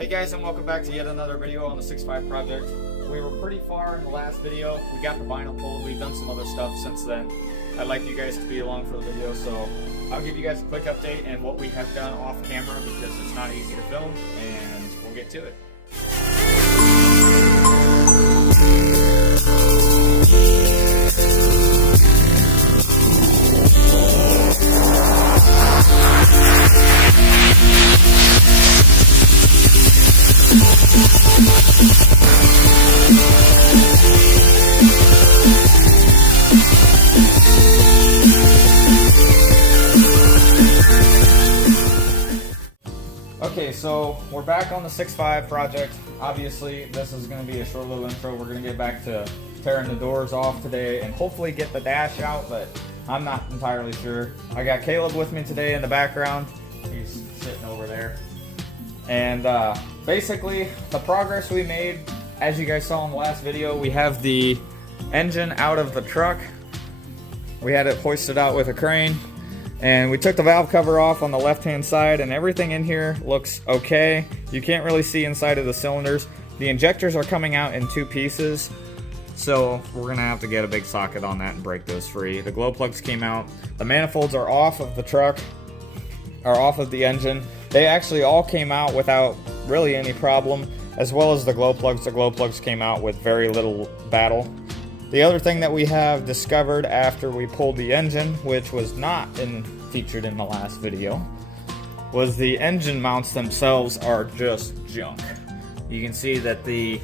Hey guys, and welcome back to yet another video on the 6.5 project. We were pretty far in the last video. We got the vinyl pulled. We've done some other stuff since then. I'd like you guys to be along for the video, so I'll give you guys a quick update and what we have done off camera because it's not easy to film, and we'll get to it. Okay, so we're back on the 6.5 project. Obviously, this is going to be a short little intro. We're going to get back to tearing the doors off today and hopefully get the dash out, but I'm not entirely sure. I got Caleb with me today in the background. He's sitting over there. And basically, the progress we made, as you guys saw in the last video, we have the engine out of the truck. We had it hoisted out with a crane. And we took the valve cover off on the left-hand side, and everything in here looks okay. You can't really see inside of the cylinders. The injectors are coming out in two pieces, so we're gonna have to get a big socket on that and break those free. The glow plugs came out. The manifolds are off of the truck, are off of the engine. They actually all came out without really any problem, as well as the glow plugs. The glow plugs came out with very little battle. The other thing that we have discovered after we pulled the engine, which was not featured in the last video, was the engine mounts themselves are just junk. You can see that the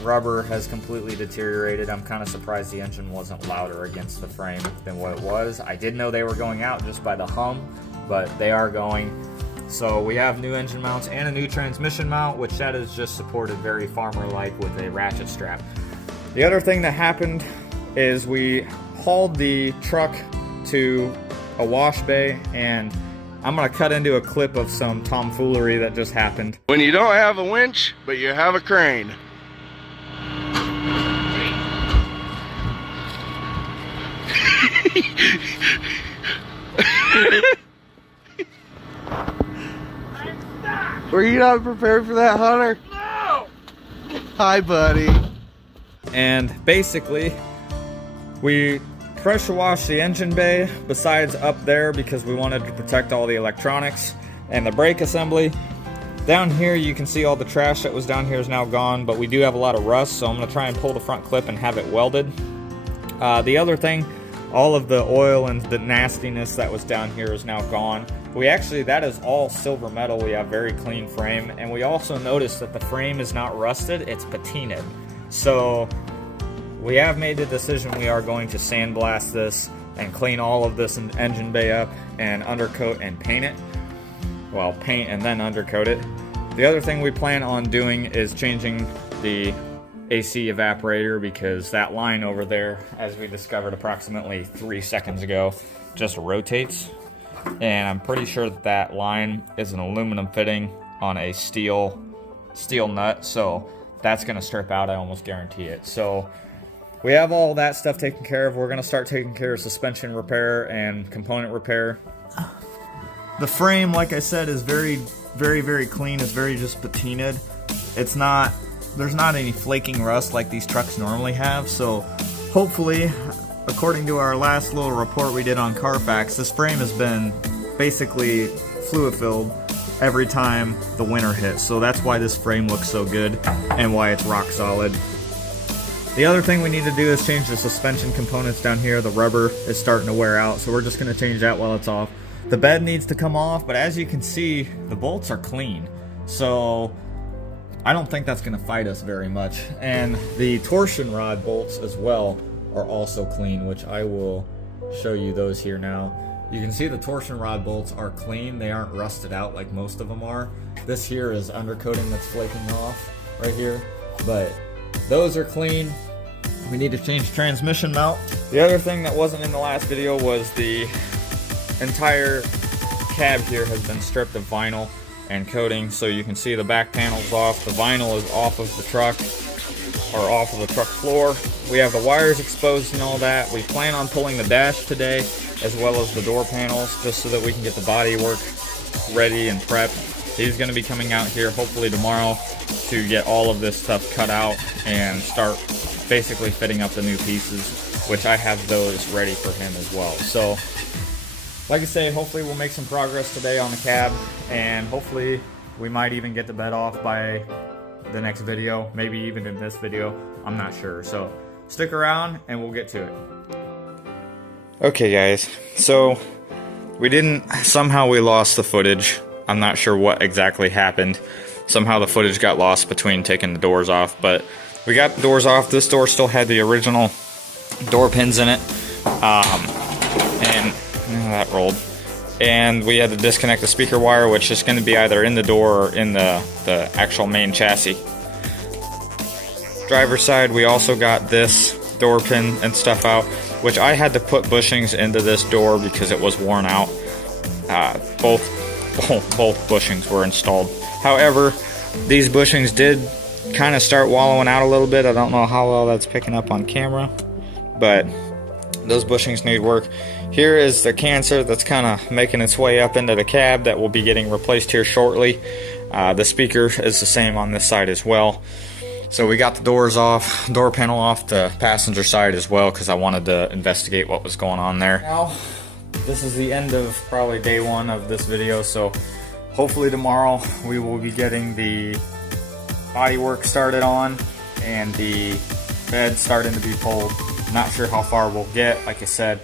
rubber has completely deteriorated. I'm kind of surprised the engine wasn't louder against the frame than what it was. I did know they were going out just by the hum, but they are going. So we have new engine mounts and a new transmission mount, which that is just supported very farmer-like with a ratchet strap. The other thing that happened is we hauled the truck to a wash bay, and I'm going to cut into a clip of some tomfoolery that just happened. When you don't have a winch, but you have a crane. Were you not prepared for that, Hunter? No! Hi, buddy. And basically, we pressure washed the engine bay besides up there because we wanted to protect all the electronics and the brake assembly. Down here you can see all the trash that was down here is now gone, but we do have a lot of rust, so I'm going to try and pull the front clip and have it welded. The other thing, all of the oil and the nastiness that was down here is now gone. That is all silver metal. We have very clean frame, and we also noticed that the frame is not rusted, it's patinaed. So we have made the decision we are going to sandblast this and clean all of this engine bay up and undercoat and paint it. Well, paint and then undercoat it. The other thing we plan on doing is changing the AC evaporator because that line over there, as we discovered approximately 3 seconds ago, just rotates. And I'm pretty sure that line is an aluminum fitting on a steel nut, so that's going to strip out, I almost guarantee it. So we have all that stuff taken care of. We're going to start taking care of suspension repair and component repair. The frame, like I said, is very, very, very clean. It's very just patinaed. There's not any flaking rust like these trucks normally have. So hopefully, according to our last little report we did on Carfax, this frame has been basically fluid filled every time the winter hits, so that's why this frame looks so good and why it's rock solid. The other thing we need to do is change the suspension components down here. The rubber is starting to wear out, so we're just going to change that while it's off. The bed needs to come off, but as you can see, the bolts are clean, so I don't think that's going to fight us very much. And the torsion rod bolts as well are also clean, which I will show you those here now. You can see the torsion rod bolts are clean. They aren't rusted out like most of them are. This here is undercoating that's flaking off right here, but those are clean. We need to change transmission mount. The other thing that wasn't in the last video was the entire cab here has been stripped of vinyl and coating, so you can see the back panel's off. The vinyl is off of the truck, or off of the truck floor. We have the wires exposed and all that. We plan on pulling the dash today, as well as the door panels, just so that we can get the body work ready and prepped. he's going to be coming out here hopefully tomorrow to get all of this stuff cut out and start basically fitting up the new pieces, which I have those ready for him as well. So like I say, hopefully we'll make some progress today on the cab, and hopefully we might even get the bed off by the next video, maybe even in this video, I'm not sure. So stick around and we'll get to it. Okay guys, so somehow we lost the footage. I'm not sure what exactly happened. Somehow the footage got lost between taking the doors off, but we got the doors off. This door still had the original door pins in it, and that rolled. And we had to disconnect the speaker wire, which is going to be either in the door or in the actual main chassis. Driver's side, we also got this door pin and stuff out, which I had to put bushings into this door because it was worn out. Both bushings were installed. However, these bushings did kind of start wallowing out a little bit. I don't know how well that's picking up on camera, but those bushings need work. Here is the cancer that's kind of making its way up into the cab that will be getting replaced here shortly. The speaker is the same on this side as well. So we got the doors off, door panel off the passenger side as well, because I wanted to investigate what was going on there. Now, this is the end of probably day one of this video, so hopefully tomorrow we will be getting the bodywork started on and the bed starting to be pulled. Not sure how far we'll get. Like I said,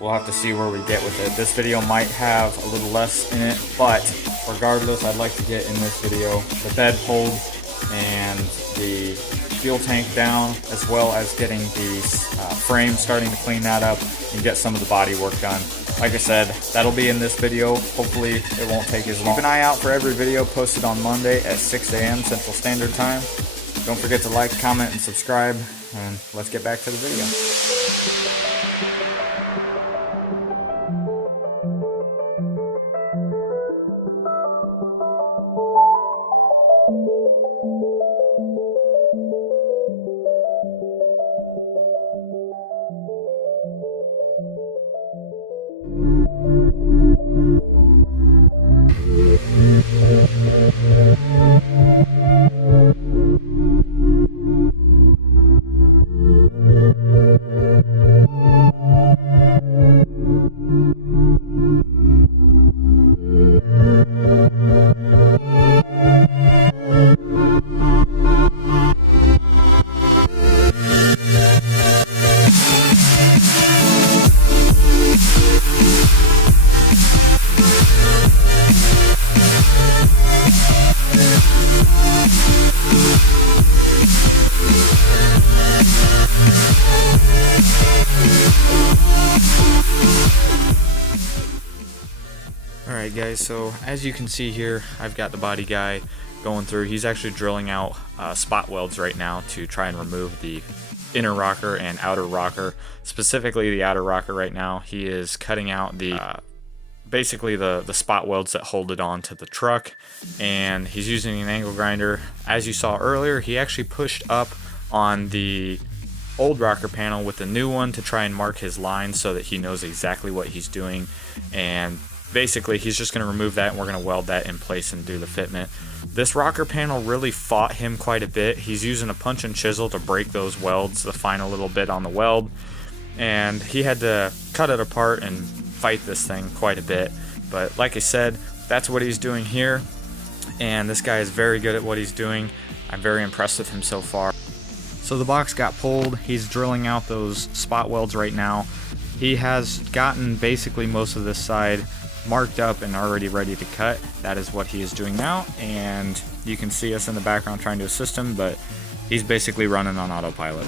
we'll have to see where we get with it. This video might have a little less in it, but regardless, I'd like to get in this video the bed pulled and the fuel tank down, as well as getting the frame, starting to clean that up and get some of the body work done. Like I said, that'll be in this video. Hopefully it won't take as long. Keep an eye out for every video posted on Monday at 6 a.m. Central Standard Time. Don't forget to like, comment, and subscribe, and let's get back to the video. Alright guys, so as you can see here, I've got the body guy going through. He's actually drilling out spot welds right now to try and remove the inner rocker and outer rocker. Specifically the outer rocker right now. He is cutting out the basically the spot welds that hold it on to the truck, and he's using an angle grinder. As you saw earlier, he actually pushed up on the old rocker panel with the new one to try and mark his lines so that he knows exactly what he's doing, and basically he's just going to remove that and we're going to weld that in place and do the fitment. This rocker panel really fought him quite a bit. He's using a punch and chisel to break those welds, the final little bit on the weld, and he had to cut it apart and fight this thing quite a bit. But like I said, that's what he's doing here, and this guy is very good at what he's doing. I'm very impressed with him so far. So the box got pulled. He's drilling out those spot welds right now. He has gotten basically most of this side marked up and already ready to cut. That is what he is doing now, and you can see us in the background trying to assist him, but he's basically running on autopilot.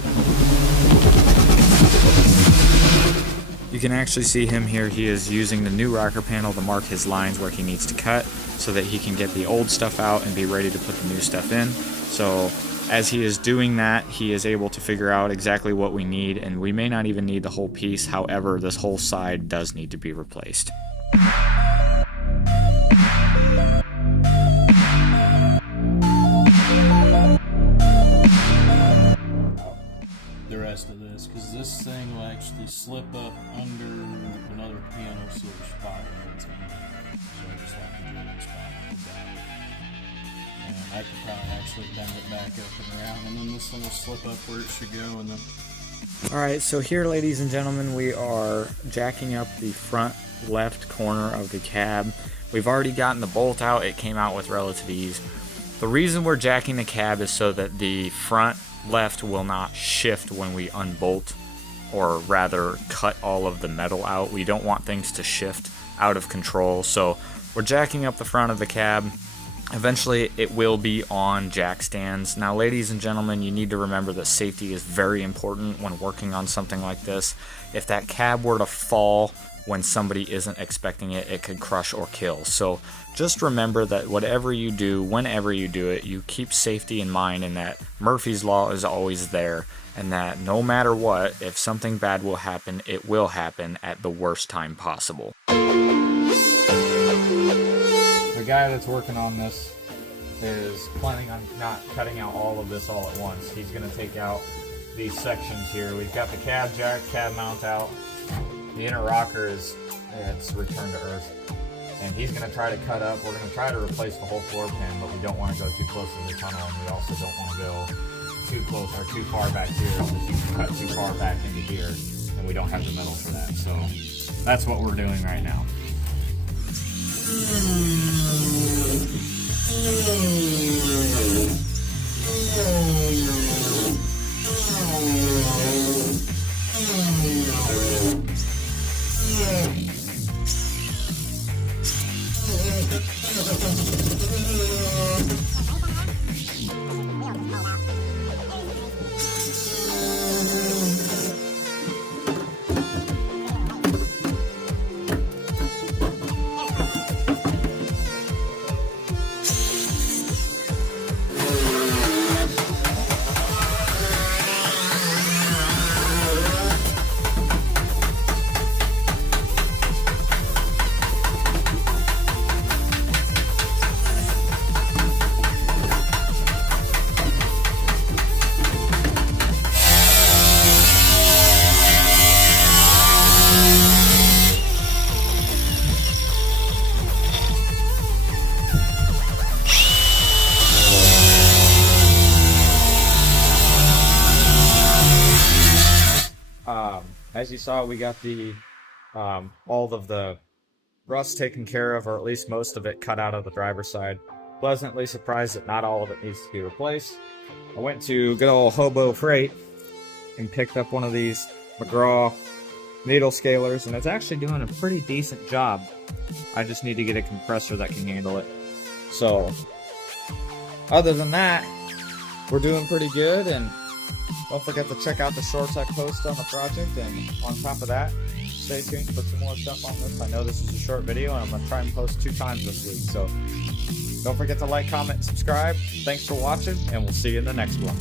You can actually see him here. He is using the new rocker panel to mark his lines where he needs to cut so that he can get the old stuff out and be ready to put the new stuff in. So as he is doing that, he is able to figure out exactly what we need, and we may not even need the whole piece. However, this whole side does need to be replaced. The rest. rest of this, because this thing will actually slip up under another panel, so there's spot welds in it. So I just have to do it in spot welds out. And I could probably actually bend it back up and around, and then this one will slip up where it should go, and then... Alright, so here, ladies and gentlemen, we are jacking up the front left corner of the cab. We've already gotten the bolt out. It came out with relative ease. The reason we're jacking the cab is so that the front left will not shift when we unbolt, or rather cut all of the metal out. We don't want things to shift out of control, so we're jacking up the front of the cab. Eventually it will be on jack stands. Now, ladies and gentlemen, you need to remember that safety is very important when working on something like this. If that cab were to fall when somebody isn't expecting it, it could crush or kill. So just remember that whatever you do, whenever you do it, you keep safety in mind, and that Murphy's Law is always there, and that no matter what, if something bad will happen, it will happen at the worst time possible. The guy that's working on this is planning on not cutting out all of this all at once. He's going to take out these sections here. We've got the cab jack, cab mount out. The inner rocker is it's returned to earth, and he's going to try to cut up. We're going to try to replace the whole floor pan, but we don't want to go too close to the tunnel, and we also don't want to go too close or too far back here, because if you cut too far back into here, then we don't have the metal for that. So that's what we're doing right now. As you saw, we got the all of the rust taken care of, or at least most of it cut out of the driver's side. Pleasantly surprised that not all of it needs to be replaced. I went to good old Hobo Freight and picked up one of these McGraw needle scalers, and it's actually doing a pretty decent job. I just need to get a compressor that can handle it. So, other than that, we're doing pretty good, and don't forget to check out the ShoreTech post on the project, and on top of that, stay tuned for some more stuff on this. I know this is a short video, and I'm going to try and post 2 times this week, so don't forget to like, comment, and subscribe. Thanks for watching, and we'll see you in the next one.